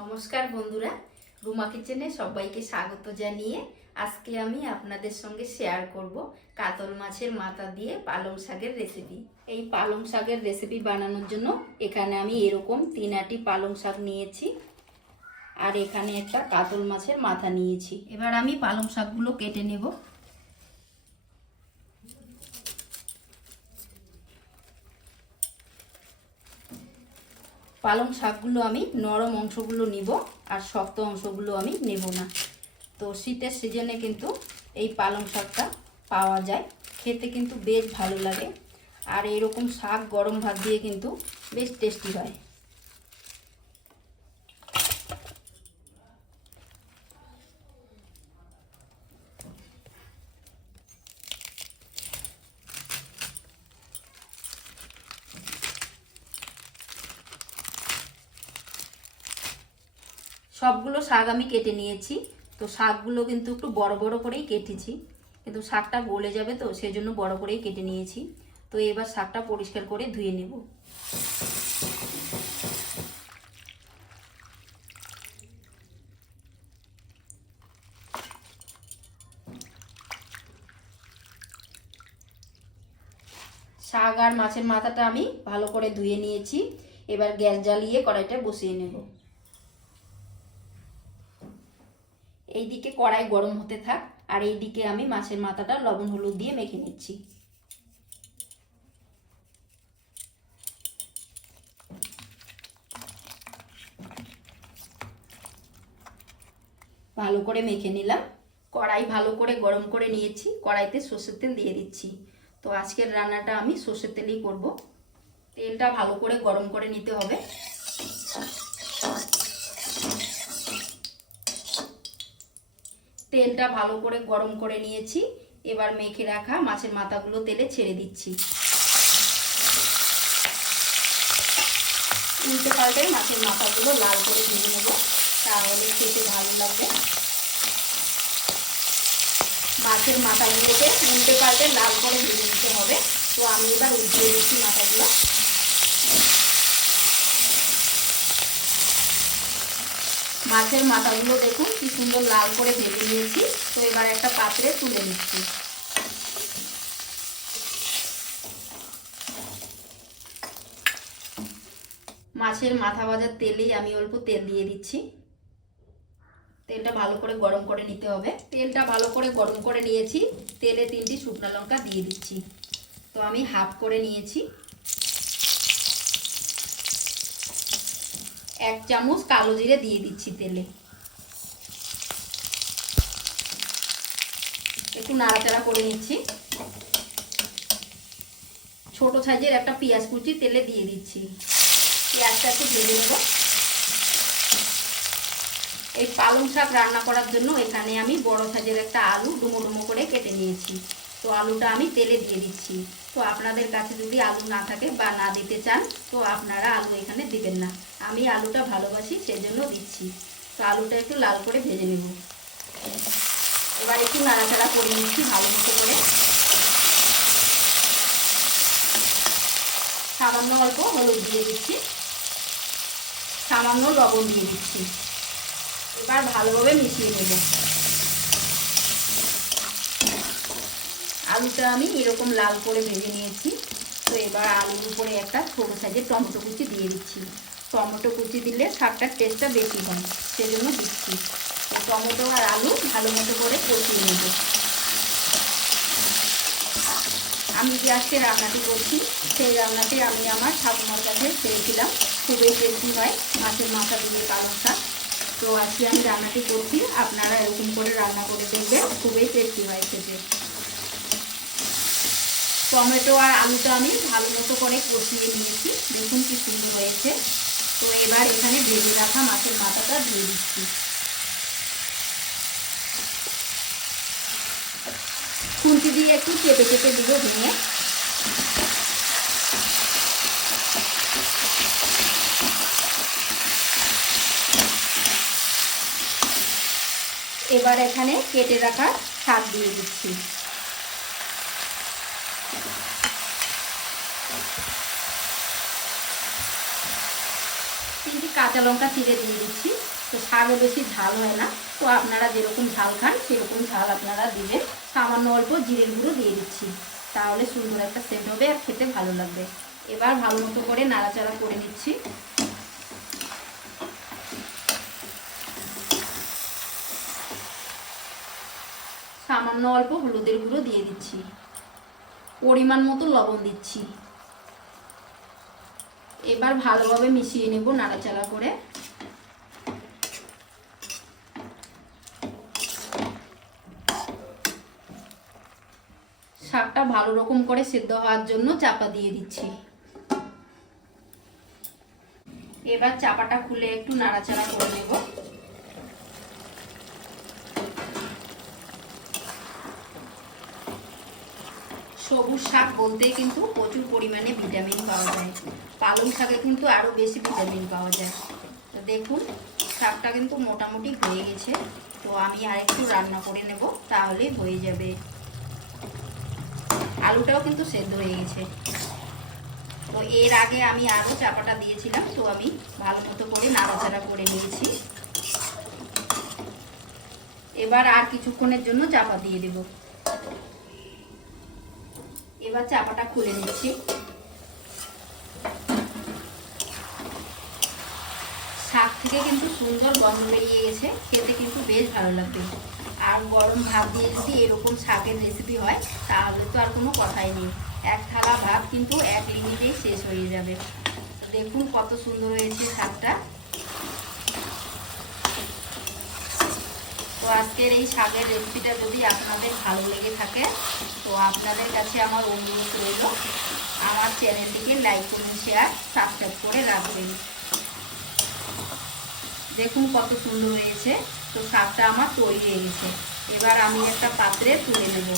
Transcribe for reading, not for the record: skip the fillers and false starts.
নমস্কার বন্ধুরা, রুমা কিচেনে সবাইকে স্বাগত জানিয়ে আজকে আমি আপনাদের সঙ্গে শেয়ার করব কাতল মাছের মাথা দিয়ে পালং শাকের রেসিপি। এই পালং শাকের রেসিপি বানানোর জন্য এখানে আমি এরকম 3 আটি পালং শাক নিয়েছি আর এখানে একটা কাতল মাছের মাথা নিয়েছি। এবার আমি পালং শাকগুলো কেটে নেব। পালং শাকগুলো আমি নরম অংশগুলো নিব আর শক্ত অংশগুলো আমি নেব না। তো শীতের সিজনে কিন্তু এই পালং শাকটা পাওয়া যায়, খেতে কিন্তু বেশ ভালো লাগে আর এরকম শাক গরম ভাত দিয়ে কিন্তু বেশ টেস্টি হয়। সবগুলো শাক আমি কেটে নিয়েছি। তো শাকগুলো কিন্তু একটু বড় বড় করেই কেটেছি, কিন্তু শাকটা গলে যাবে তো সেজন্য বড় করেই কেটে নিয়েছি। তো এবার শাকটা পরিষ্কার করে ধুয়ে নেব। শাক আর মাছের মাথাটা আমি ভালো করে ধুয়ে নিয়েছি। এবার গ্যাস জ্বালিয়ে কড়াইটা বসিয়ে নেব। এইদিকে কড়াই গরম হতে থাক আর এইদিকে আমি মাছের মাথাটা লবণ হলুদ দিয়ে মেখে নিচ্ছি। ভালো করে মেখে নিলাম। কড়াই ভালো করে গরম করে নিয়েছি, কড়াইতে সর্ষের তেল দিয়ে দিচ্ছি। তো আজকের রান্নাটা আমি সর্ষের তেলেই করব। তেলটা ভালো করে গরম করে নিতে হবে। তেলটা ভালো করে গরম করে নিয়েছি। এবার মেখে রাখা মাছের মাথাগুলো তেলে ছেড়ে দিচ্ছি। উল্টে পাল্টে মাছের মাথাগুলো লাল করে ভেজে নেব, তাহলে খেতে ভালো লাগবে। মাছের মাথাগুলোকে উল্টে পাল্টে লাল করে ভেজে নিতে হবে। তো আমি এবার উল্টিয়ে দিচ্ছি মাথাগুলো। মাছের মাথাগুলো দেখুন কি সুন্দর লাল করে ভেজে নিয়েছি। তো এবার একটা পাত্রে তুলে নিচ্ছি। মাছের মাথা ভাজার তেলেই আমি অল্প তেল দিয়ে দিচ্ছি। তেলটা ভালো করে গরম করে নিতে হবে। তেলটা ভালো করে গরম করে নিয়েছি। তেলে 3টি শুকনো লঙ্কা দিয়ে দিচ্ছি। তো আমি হাফ করে নিয়েছি। 1 চামচ কালো জিরে দিয়ে দিচ্ছি তেলে। একটু নাড়াচাড়া করে নিচ্ছি। ছোট সাইজের একটা পেঁয়াজ কুচি তেলে দিয়ে দিচ্ছি। পেঁয়াজটা একটু ভেজে নেব। এই পালং শাক রান্না করার জন্য এখানে আমি বড় সাইজের একটা আলু ডুমো ডুমো করে কেটে নিয়েছি। তো আলুটা আমি তেলে দিয়ে দিচ্ছি। তো আপনাদের কাছে যদি আলু না থাকে বা না দিতে চান তো আপনারা আলু এখানে দিবেন না। আমি আলুটা ভালোবাসি সেজন্য দিচ্ছি। তো আলুটা একটু লাল করে ভেজে নেব। এবার একটু নাড়াচাড়া করে নিচ্ছি ভালো মতো করে। সামান্য অল্প হলুদ দিয়ে দিচ্ছি, সামান্য লবণ দিয়ে দিচ্ছি। এবার ভালোভাবে মিশিয়ে নেব। আলুটা আমি এরকম লাল করে ভেজে নিয়েছি। তো এবার আলুর উপরে একটা ছোটো সাইজের টমেটো কুচি দিয়ে দিচ্ছি। টমেটো কুচি দিলে শাকটার টেস্টটা বেশি হয়, সেজন্য দিচ্ছি। তো টমেটো আর আলু ভালো মতো করে কষিয়ে নেব। আমি যে আজকে রান্নাটি করছি সেই রান্নাটি আমি আমার ঠাকুমার কাছে খেয়েছিলাম। খুবই টেস্টি হয় মাছের মাথা দিয়ে পালং শাক। তো আজকে আমি রান্নাটি করছি, আপনারা এরকম করে রান্না করে দেখবেন, খুবই টেস্টি হয় খেতে। টমেটো আর আলুটা আমি ভালো মতো করে কষিয়ে নিয়েছি, দেখুন কি সুন্দর হয়েছে। তো এবার এখানে ভেজে রাখা মাছের মাথাটা দিয়ে দিচ্ছি। খুন্তি দিয়ে একটু চেপে চেপে দিব ভেঙে। এবার এখানে কেটে রাখা শাক দিয়ে দিচ্ছি। কাঁচা লঙ্কা চিড়ে দিয়ে দিচ্ছি। তো শাকে বেশি ঝাল হয় না, তো আপনারা যেরকম ঝাল খান সেরকম ঝাল আপনারা দিবেন। সামান্য অল্প জিরের গুঁড়ো দিয়ে দিচ্ছি, তাহলে সুন্দর একটা সেন্ট হবে আর খেতে ভালো লাগবে। এবার ভালো মতো করে নাড়াচাড়া করে নিচ্ছি। সামান্য অল্প হলুদের গুঁড়ো দিয়ে দিচ্ছি, পরিমাণ মতো লবণ দিচ্ছি। এবার ভালোভাবে মিশিয়ে নেব নাড়াচাড়া করে। শাকটা ভালো রকম করে সিদ্ধ হওয়ার জন্য চাপা দিয়ে দিচ্ছি। এবার চাপাটা খুলে একটু নাড়াচাড়া করে নেব। সবুজ শাক বলতেই কিন্তু প্রচুর পরিমাণে ভিটামিন পাওয়া যায়, পালং শাকে কিন্তু আরও বেশি ভিটামিন পাওয়া যায়। তো দেখুন শাকটা কিন্তু মোটামুটি হয়ে গেছে, তো আমি আরেকটু রান্না করে নেব, তাহলেই হয়ে যাবে। আলুটাও কিন্তু সেদ্ধ হয়ে গেছে। তো এর আগে আমি আরও চাপাটা দিয়েছিলাম, তো আমি ভালো মতো করে নাড়াচাড়া করে নিয়েছি। এবার আর কিছুক্ষণের জন্য চাপা দিয়ে দেব। এবার চাপাটা খুলে নিচ্ছি। শাক থেকে কিন্তু সুন্দর গন্ধ বেরিয়ে গেছে, খেতে কিন্তু বেশ ভালো লাগবে। আর গরম ভাত দিয়ে যদি এরকম শাকের রেসিপি হয় তাহলে তো আর কোনো কথাই নেই, এক থালা ভাত কিন্তু এক মিনিটেই শেষ হয়ে যাবে। দেখুন কত সুন্দর হয়েছে শাকটা। তো আজকের এই শাকের রেসিপিটা যদি আপনাদের ভালো লেগে থাকে, তো আপনাদের কাছে আমার অনুরোধ রইল আমার চ্যানেলটিকে লাইক করুন, শেয়ার সাবস্ক্রাইব করে রাখবেন। দেখুন কত সুন্দর হয়েছে। তো শাকটা আমার তৈরি হয়ে গেছে, এবার আমি একটা পাত্রে তুলে নেব।